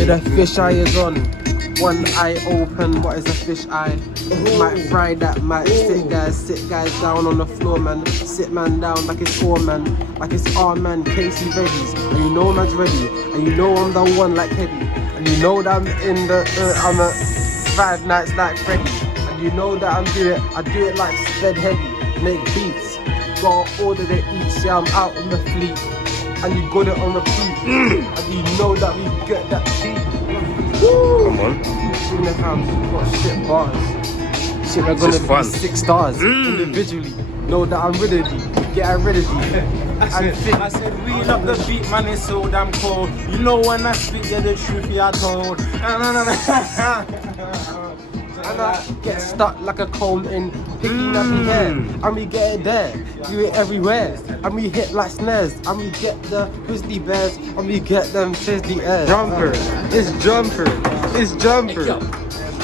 Yeah, the fish eye is on. One eye open, what is a fish eye? Might fry that, might sit guys down on the floor, man. Sit man down like it's all man, like it's our man, Casey Veggies. And you know man's ready, and you know I'm the one like Heavy. And you know that I'm in the, I'm a 5 nights like Freddy. And you know that I do it like Sped Heavy. Make beats, got order the eats, yeah I'm out on the fleet. And you got it on repeat, and you know that we get that cheap. Woo! Come on. Even if I'm got shit bars, shit are gonna be 6 stars individually. Know that I'm rid of you, get rid of you. I said, wheel up the beat, man, it's so damn cold. You know when I speak, yeah, the truth you're told. And I get stuck like a comb in picking up your hair. And we get it there, do it everywhere. And we hit like snares. And we get the grizzly bears. And we get them fizzy airs. Jumper. It's jumper. It's jumper.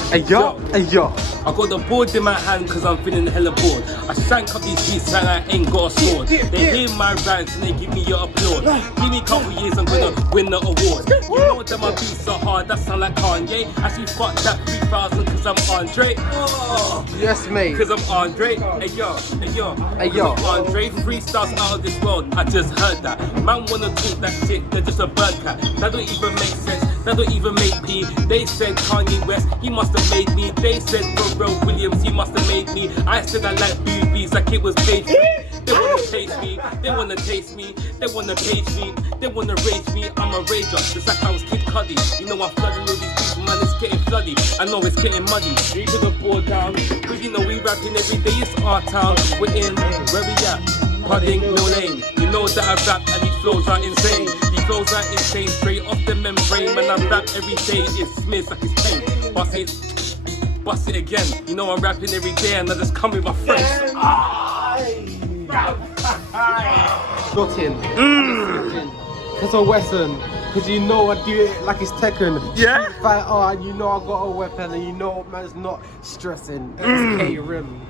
Hey yo, hey yo. I got the board in my hand cause I'm feeling hella bored. I shank up these beats and I ain't got a sword. They hear my rants and they give me your applause. Give me a couple years, I'm gonna win the award. You know that my beats are hard, that sound like Kanye. Actually fuck that 3000 cause I'm Andre. Oh, Yes mate. cause I'm Andre. Hey yo, hey yo, Hey, yo. I'm Andre. Freestyle's out of this world, I just heard that. Man wanna talk that shit, they're just a bird cat. That don't even make sense, that don't even make P. They said Kanye West, he must have made me. They said Pharrell Williams, he must have made me. I said I like boobies like it was page me. They wanna taste me, they wanna taste me, they wanna page me, they wanna rage me. I'm a rager, just like I was Kid Cudi. You know I'm flooding all these people, man, it's getting floody. I know it's getting muddy. We put the board down, cause you know we rapping every day, it's our town. We're in, where we at? Pudding, Mill Lane. You know that I rap and these flows are insane. These flows are insane, straight off the membrane. When I rap every day, it smears like it's pain. Bust it again. You know I'm rapping every day and I just come with my friends. Got in. Cause of Wesson. Cause you know I do it like it's Tekken. Yeah? Fight and you know I got a weapon and you know man's not stressing. SK Rim.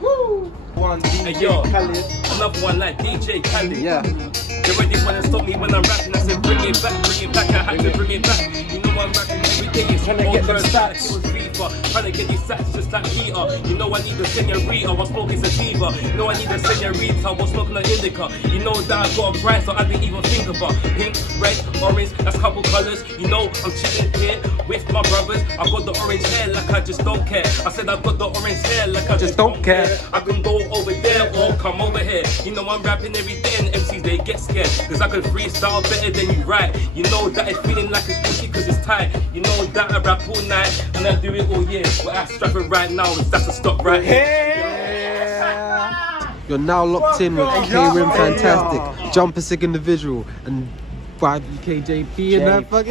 Woo! One Hey DJ yo, Khaled. another one like DJ Khaled. Yeah. They already wanna stop me when I'm rapping. I said bring it back. I had to bring it back. You know I'm rapping every day. It's Tryna get them all stats. It was FIFA. Trying to get these stats just like Peter. You know I need a senorita. What's smoking sativa? You know I need a senorita. What's smoking an indica? You know that I got a brand so I didn't even think about pink, red, orange. That's a couple colors. You know I'm chilling here with my brothers. I got the orange hair like I just don't care. I said I've got the orange hair like I just don't care. I can go over there or come over here. You know I'm rapping every day and MCs they get scared. Cause I can freestyle better than you write. You know that it's feeling like a cookie cause it's tight. You know that I rap all night and I do it all year. But I strap it right now is that's a stop right here. You're now locked in with K Rim Fantastic. Jumper Sick individual and 5 KJP and that fucking